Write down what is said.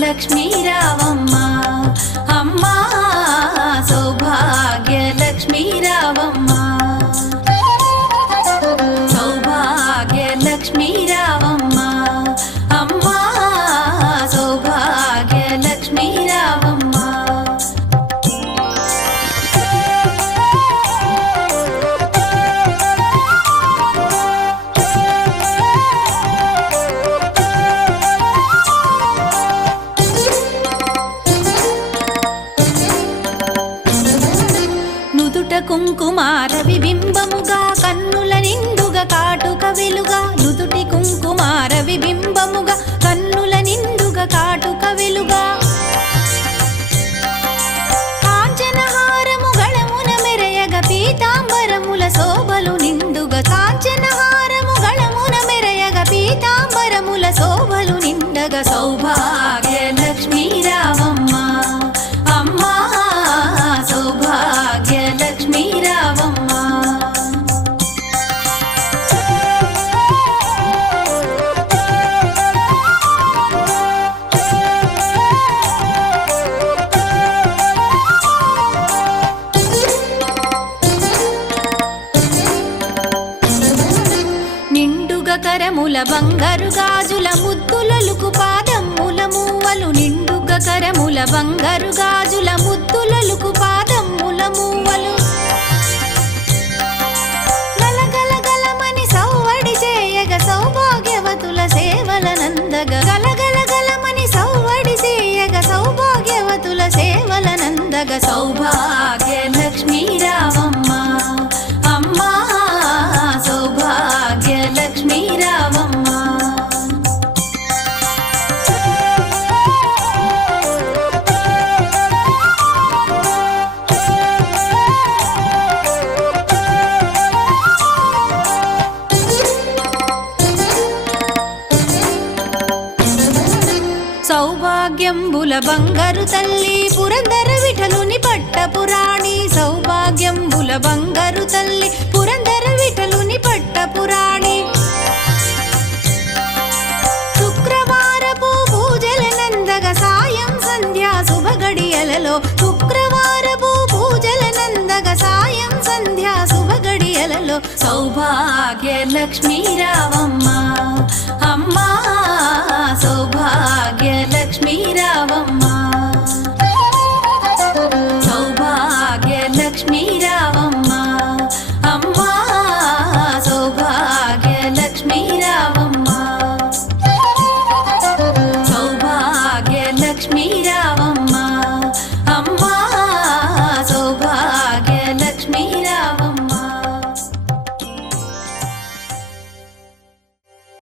లక్ష్మీ రావమ్మ అమ్మ సౌభాగ్య లక్ష్మీ రావమ్మ సౌభాగ్య లక్ష్మీ రావమ్మ అమ్మ సౌభాగ్య లక్ష్మీ రావమ్మ కుంకుమార విబింబముగా కన్నుల నిండుగా కాటుక వెలుగా నుదుటి కుంకుమార విబింబముగా కన్నుల నిండుగా కాటుక వెలుగా కాంచనహారము గళమున మెరయగ పీతాంబరముల శోభలు నిండుగా కాంచనహారము గళమున మెరయగ పీతాంబరముల శోభలు నిండగా సౌభాగ్య లక్ష్మీ రావమ్మ అమ్మా సౌభాగ్య లక్ష్మీ రావమ్మ నిండుగా కరముల బంగారు గాజుల ముద్దులలుకు పాదమ్ముల మూవలు నిండుగా కరముల బంగారు గాజుల ముద్దులలుకు పాదమ్ముల మూవలు గలగలగలమని సౌవడి చేయగ సౌభాగ్యవతుల సేవల నందగ గలగలగలమని సౌవడి చేయగ సౌభాగ్యవతుల సేవల నందగ సౌభాగ్య లక్ష్మీ రావమ్మ అమ్మా సౌభాగ్య లక్ష్మీ రావమ్మ సౌభాగ్యంబుల బంగారు తల్లి పురందర విఠలుని పట్టపురాణి సౌభాగ్యంబుల బంగారు తల్లి పురందర విఠలుని పట్టపురాణి శుక్రవారపు పూజల నందగ సాయం సంధ్యా శుభగడియలలో శుక్రవారపు పూజల నందగ సాయం సంధ్యా శుభగడియలలో సౌభాగ్య లక్ష్మీ రావమ్మ అమ్మా సౌభాగ్య లక్ష్మీ రావమ్మ సౌభాగ్య లక్ష్మీ రావమ్మ అమ్మా సౌభాగ్య లక్ష్మీ రావమ్మ